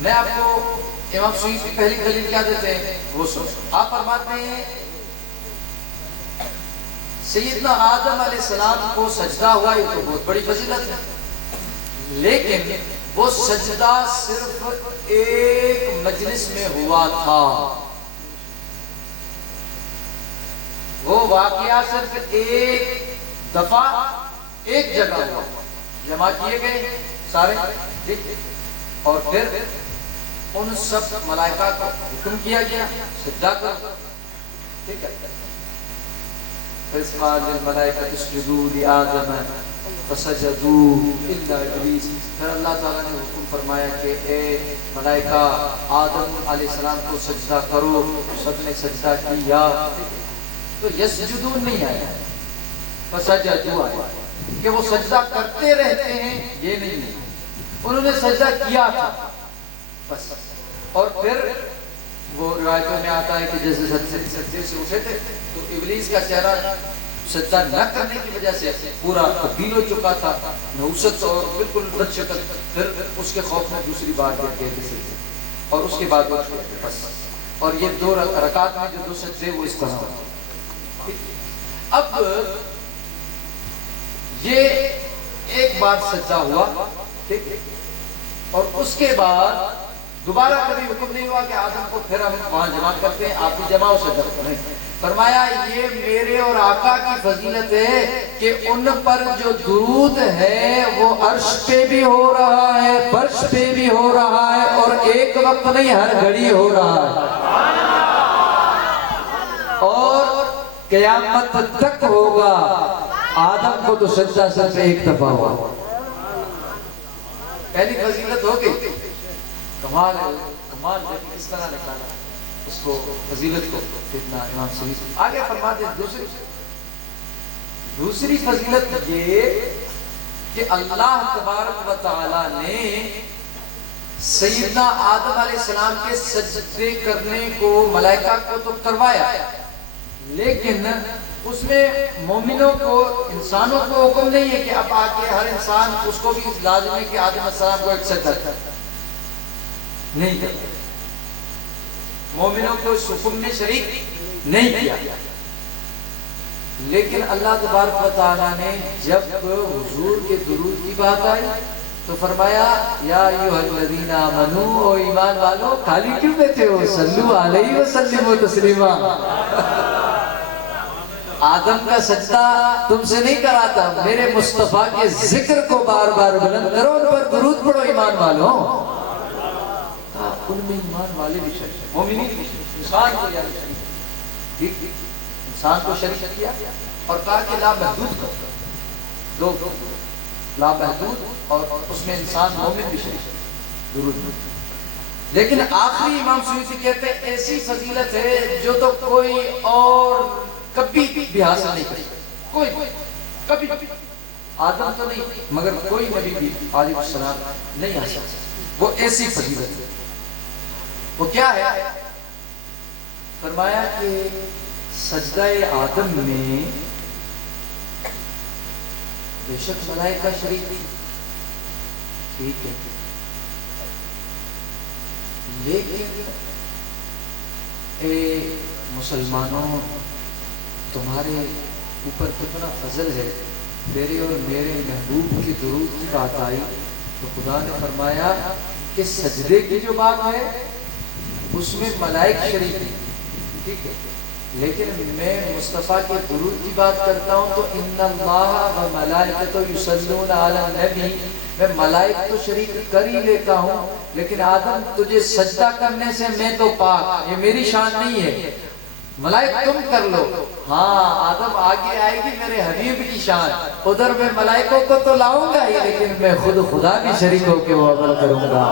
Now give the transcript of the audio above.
میں آپ کو امام سیوطی کی پہلی دلیل کیا دیتے ہیں وہ سن. آپ فرماتے ہیں سیدنا آدم علیہ السلام کو سجدہ ہوا، یہ تو بہت بڑی فضیلت ہے، لیکن وہ سجدہ صرف ایک مجلس میں ہوا تھا. وہ واقعہ صرف ایک دفعہ ایک جگہ ہوا، جمع کیے گئے سارے، اور پھر ان سب ملائکہ کو حکم کیا گیا سجدہ کرو. ٹھیک ہے، فَإِذْ قَالَ الْمَلَائِكَةُ اسْجُدُوا لِآدَمَ فَسَجَدُوا إِلَّا إِبْلِيسَ. پھر اللہ تعالیٰ نے حکم فرمایا کہ اے ملائکہ آدم علیہ السلام کو سجدہ کرو، سب نے سجدہ کیا. تو یسجدون نہیں آیا، فسجدوا آیا کہ وہ سجدہ کرتے رہتے ہیں، یہ نہیں ہے، انہوں نے سجدہ کیا تھا بس. اور پھر وہ روایتوں میں آتا ہے کہ جیسے سجدے سے اٹھے تھے تو ابلیس کا چہرہ سجدہ نہ کرنے کی وجہ سے پورا تبدیل ہو چکا تھا، نحوست اور بالکل بد شکل. پھر اس کے خوف میں دوسری بار گر گئے تھے سجدے، اور اس کے بعد وہ بس. اور یہ دو رکعات میں جو دو سجدے وہ اس طرح ہوتے. اب یہ ایک بار سجدہ ہوا، ٹھیک ہے، اور اس کے بعد دوبارہ کبھی حکم نہیں ہوا کہ آدم کو پھر ہم وہاں جمع کرتے ہیں، آپ بھی جمع ہو سجدہ کریں. فرمایا یہ میرے اور آقا کی فضیلت ہے کہ ان پر جو درود ہے وہ عرش پہ بھی ہو رہا ہے، فرش پہ بھی ہو رہا ہے، اور ایک وقت نہیں ہر گھڑی ہو رہا ہے، اور قیامت تک ہوگا. آدم کو تو سجدہ صرف ایک دفعہ ہوا. پہلی فضیلت ہو گئی. کمال ہے، کمال ہے کس طرح نکالا اس کو فضیلت کو اتنا امام سیوطی. آگے فرماتے ہیں دوسری فضیلت یہ کہ اللہ تبارک و تعالی نے سیدنا آدم علیہ السلام کے سجدے کرنے کو ملائکہ کو تو کروایا، لیکن اس میں مومنوں کو، انسانوں کو حکم نہیں ہے کہ اب آگے ہر انسان اس کو بھی لازم ہے کہ آدم علیہ السلام کو ایک سجدہ کرے، نہیں کرتے. مومنوں کو اس حکم میں شریک نہیں کیا. لیکن اللہ تبارک و تعالیٰ نے جب حضور کے درود کی بات آئی تو فرمایا یا ایھا الذین آمنو، او ایمان والو خالی کیوں بیٹھے ہو، صلو علیہ وسلم تسلیما. آدم کا سجدہ تم سے نہیں کراتا، میرے مصطفیٰ کے ذکر کو بار بار بلند کرو، ان پر درود پڑھو ایمان والو. ان میں ایمان والے بھی شریک، مومنین بھی شریک، انسان کو یعنی شریک، انسان کو شریک کیا اور کہا کہ لا محدود کر دو، لا محدود، اور اس میں انسان مومن بھی شریک درود. لیکن آخری امام سیوطی کہتے ہیں ایسی فضیلت ہے جو تو کوئی اور کبھی بھی حاصل نہیں کری، کوئی کبھی، آدم تو نہیں مگر کوئی نبی بھی علیہ السلام نہیں حاصل. وہ ایسی فضیلت ہے. وہ کیا ہے؟ فرمایا کہ سجدہ آدم میں بے شک ملائکہ شریک تھی، ٹھیک ہے، لیکن اے مسلمانوں تمہارے اوپر کتنا فضل ہے، تیرے اور میرے محبوب کی درود کی بات آئی تو خدا نے فرمایا کہ سجدے کی جو بات ہے اس میں ملائک شریک ہیں، ٹھیک ہے، لیکن میں مصطفیٰ کے درود کی بات کرتا ہوں تو ان اللہ و ملائکۃ یصلون علی النبی، میں ملائک تو شریک کر ہی لیتا ہوں، لیکن آدم تجھے سجدہ کرنے سے میں تو پاک، یہ میری شان نہیں ہے، ملائک تم کر لو. ہاں آدم آگے آئے گی میرے حبیب کی شان، ادھر میں ملائکوں کو تو لاؤں گا ہی، لیکن میں خود خدا بھی شریک ہو کے وہ عمل کروں گا.